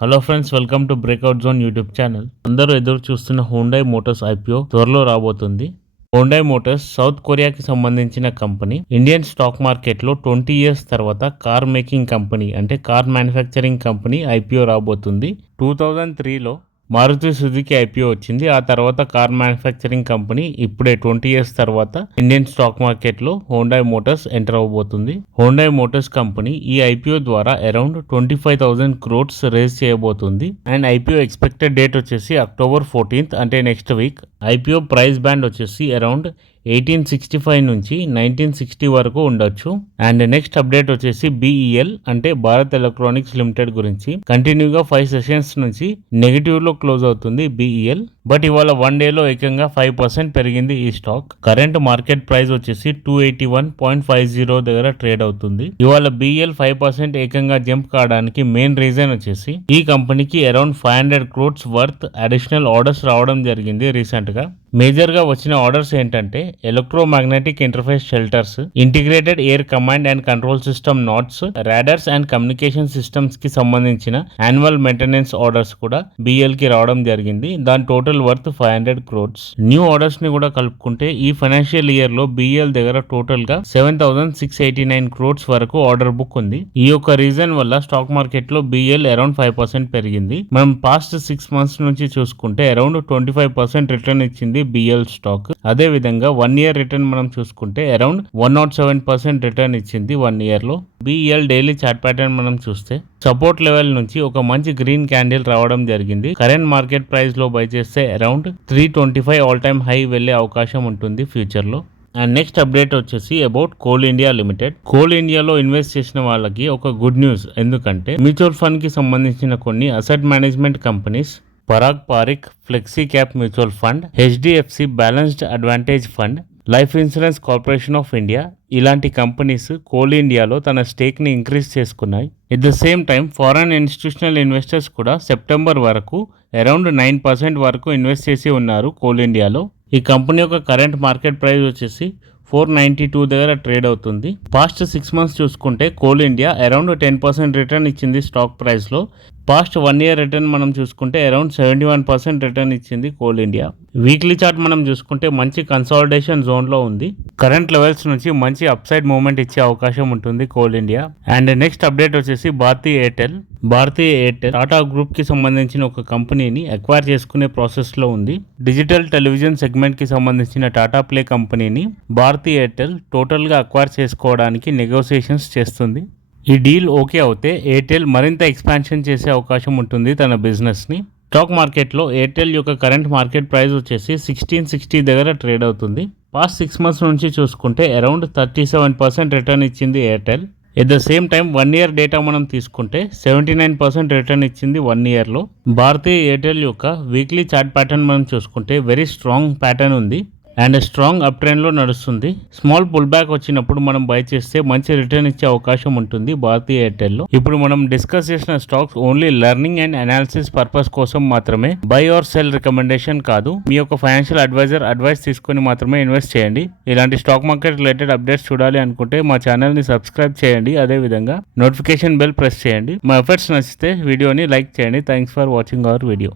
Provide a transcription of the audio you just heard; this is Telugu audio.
Hello friends, welcome to breakout zone YouTube channel. అందరూ ఎదురు చూస్తున్న హ్యుండాయ్ మోటార్స్ ఐపీఓ త్వరలో రాబోతుంది. హ్యుండాయ్ మోటార్స్ సౌత్ కొరియాకి సంబంధించిన కంపెనీ. ఇండియన్ స్టాక్ మార్కెట్లో 20 ఇయర్స్ తర్వాత కార్ మేకింగ్ కంపెనీ అంటే కార్ మ్యానుఫ్యాక్చరింగ్ కంపెనీ ఐపీఓ రాబోతుంది. 2003లో మారుతి సుజుకి ఐపీఓ వచ్చింది. ఆ తర్వాత కార్ మ్యానుఫ్యాక్చరింగ్ కంపెనీ ఇప్పుడే 20 ఇయర్స్ తర్వాత ఇండియన్ స్టాక్ మార్కెట్లో హ్యుండాయ్ మోటార్స్ ఎంటర్ అవబోతుంది. హ్యుండాయ్ మోటార్స్ కంపెనీ ఈ ఐపీఓ ద్వారా అరౌండ్ 25,000 crores రేజ్ చేయబోతుంది. అండ్ ఐపీఓ ఎక్స్పెక్టెడ్ డేట్ వచ్చేసి October 14th అంటే next week. IPO price band వచ్చేసి అరౌండ్ 1865 నుంచి 1960 వరకు ఉండొచ్చు. అండ్ నెక్స్ట్ అప్డేట్ వచ్చేసి BEL అంటే భారత్ ఎలక్ట్రానిక్స్ లిమిటెడ్ గురించి. కంటిన్యూగా 5 సెషన్స్ నుంచి నెగిటివ్ లో క్లోజ్ అవుతుంది BEL. బట్ ఇవాళ 1 డేలో ఏకంగా 5% పెరిగింది ఈ స్టాక్. కరెంట్ మార్కెట్ ప్రైస్ వచ్చేసి 281.50 దగ్గర ట్రేడ్ అవుతుంది. ఇవాళ BEL 5% ఏకంగా జంప్ కావడానికి మెయిన్ రీజన్ వచ్చేసి ఈ కంపెనీకి around 500 crores worth additional orders రావడం జరిగింది రీసెంట్ గా. మేజర్ గా వచ్చిన ఆర్డర్స్ ఏంటంటే electromagnetic interface shelters, integrated air command and control system nodes, radars and communication systems కి సంబంధించిన యాన్యువల్ మెయింటెనెన్స్ ఆర్డర్స్ కూడా BEL కి రావడం జరిగింది. దాని total worth 500 crores. New orders ని కూడా కలుపుకుంటే ఈ ఫైనాన్షియల్ ఇయర్ లో BEL దగ్గర టోటల్ గా 7,689 crores వరకు ఆర్డర్ బుక్ ఉంది. ఈ యొక్క రీజన్ వల్ల స్టాక్ మార్కెట్ లో BEL అరౌండ్ 5% పెరిగింది. మనం పాస్ట్ 6 months నుంచి చూసుకుంటే అరౌండ్ 25% రిటర్న్ ఇచ్చింది BEL స్టాక్. అదే విధంగా 1 year రిటర్న్ మనం చూసుకుంటే అరౌండ్ 107% రిటర్న్ ఇచ్చింది 1 year లో. BEL డైలీ చార్ట్ ప్యాటర్న్ మనం చూస్తే సపోర్ట్ లెవెల్ నుంచి ఒక మంచి గ్రీన్ క్యాండిల్ రావడం జరిగింది. కరెంట్ మార్కెట్ ప్రైస్ లో బై చేస్తే అరౌండ్ 325 ఆల్ టైమ్ హై వెళ్లే అవకాశం ఉంటుంది ఫ్యూచర్ లో. అండ్ నెక్స్ట్ అప్డేట్ వచ్చేసి about coal India limited. Coal ఇండియాలో ఇన్వెస్ట్ చేసిన వాళ్ళకి ఒక గుడ్ న్యూస్. ఎందుకంటే మ్యూచువల్ ఫండ్ కి సంబంధించిన కొన్ని asset management companies, Parag Parikh flexi cap mutual fund, HDFC balanced advantage fund, life insurance corporation of India ఇలాంటి కంపెనీస్ కోల్ ఇండియాలో తన స్టేక్ ని ఇంక్రీజ్ చేసుకున్నాయి. At the same time foreign institutional investors కూడా సెప్టెంబర్ వరకు అరౌండ్ 9% వరకు ఇన్వెస్ట్ చేసి ఉన్నారు కోల్ ఇండియాలో. ఈ కంపెనీ యొక్క కరెంట్ మార్కెట్ ప్రైస్ వచ్చేసి 492 దగ్గర ట్రేడ్ అవుతుంది. పాస్ట్ 6 months చూసుకుంటే కోల్ ఇండియా అరౌండ్ 10% రిటర్న్ ఇచ్చింది స్టాక్ ప్రైస్ లో. పాస్ట్ 1 year రిటర్న్ మనం చూసుకుంటే అరౌండ్ 71% రిటర్న్ ఇచ్చింది కోల్ ఇండియా. వీక్లీ చార్ట్ మనం చూసుకుంటే మంచి కన్సాలిడేషన్ జోన్ లో ఉంది. కరెంట్ లెవెల్స్ నుంచి మంచి అప్సైడ్ మూవ్మెంట్ ఇచ్చే అవకాశం ఉంటుంది Coal India. And next update వచ్చేసి Bharti Airtel. Bharti Airtel Tata group కి సంబంధించిన ఒక కంపెనీని అక్వైర్ చేసుకునే ప్రాసెస్ లో ఉంది. డిజిటల్ టెలివిజన్ సెగ్మెంట్ కి సంబంధించిన టాటా ప్లే కంపెనీని భారతీ ఎయిర్టెల్ టోటల్ గా అక్వైర్ చేసుకోవడానికి నెగోసియేషన్స్ చేస్తుంది. ఈ డీల్ ఓకే అవుతే ఎయిర్టెల్ మరింత ఎక్స్పాన్షన్ చేసే అవకాశం ఉంటుంది తన బిజినెస్ని. స్టాక్ మార్కెట్లో ఎయిర్టెల్ యొక్క కరెంట్ మార్కెట్ ప్రైస్ వచ్చేసి 1660 దగ్గర ట్రేడ్ అవుతుంది. పాస్ట్ 6 months నుంచి చూసుకుంటే అరౌండ్ 37% రిటర్న్ ఇచ్చింది Airtel. At the same time 1 year data మనం తీసుకుంటే 79% రిటర్న్ ఇచ్చింది 1 year లో. భారతీయ ఎయిర్టెల్ యొక్క వీక్లీ చార్ట్ ప్యాటర్న్ మనం చూసుకుంటే వెరీ స్ట్రాంగ్ ప్యాటర్న్ ఉంది అండ్ స్ట్రాంగ్ అప్ ట్రెండ్ లో నడుస్తుంది. స్మాల్ పుల్ బ్యాక్ వచ్చినప్పుడు మనం బై చేస్తే మంచి రిటర్న్ ఇచ్చే అవకాశం ఉంటుంది భారతీయ ఎయిర్టెల్ లో. ఇప్పుడు మనం డిస్కస్ చేసిన stocks only learning and analysis purpose కోసం మాత్రమే, బై ఆర్ సెల్ రికమెండేషన్ కాదు. మీ యొక్క ఫైనాన్షియల్ అడ్వైజర్ అడ్వైస్ తీసుకొని మాత్రమే ఇన్వెస్ట్ చేయండి. ఇలాంటి స్టాక్ మార్కెట్ రిలేటెడ్ అప్డేట్స్ చూడాలి అనుకుంటే మా ఛానల్ ని సబ్స్క్రైబ్ చేయండి. అదే విధంగా నోటిఫికేషన్ బెల్ ప్రెస్ చేయండి. మా ఎఫర్ట్స్ నచ్చితే వీడియోని లైక్ చేయండి. Thanks for watching our video.